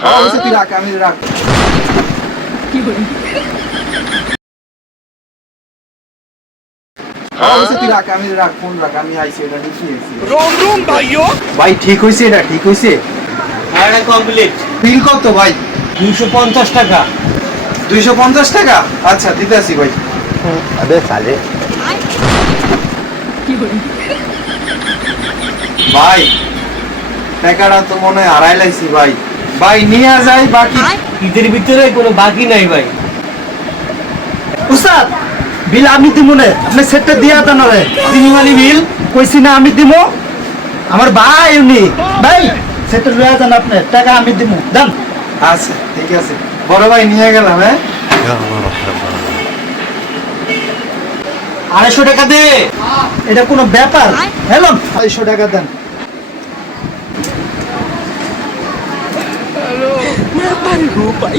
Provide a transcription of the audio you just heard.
তুই রাখ, আমি রাখ। তুই রাখ, আমি রাখ, ফোন রাখ, আমি আইছি, এটা লিখে এসেছি। ভাই ঠিক হয়েছে, এটা ঠিক হয়েছে? হ্যাঁ, এটা কমপ্লিট। বিল কত ভাই? 250 টাকা। 250 টাকা? আচ্ছা দিতে আসি ভাই। अबे साले ভাই টাকাটা তো মনে হয় হারাই লাইছি ভাই। ভাই নিয়ে যাই বাকি। ঈদের ভিতরে কোনো বাকি নাই ভাই। उस्ताद बिल আমি দিমু নে আপনি সেটটা দিয়া দেন রে দিনিমানি বিল কইছি না আমি দিমু আমার ভাই উনি ভাই সেটটা লয়া দেন আপনি টাকা আমি দিমু দেন আচ্ছা ঠিক আছে বড় ভাই নিয়ে গেলাম। হ্যাঁ 250 টাকা দে। এটা কোনো ব্যাপার হ্যালো 250 টাকা দেন Halo. Kenapa lu, Pak?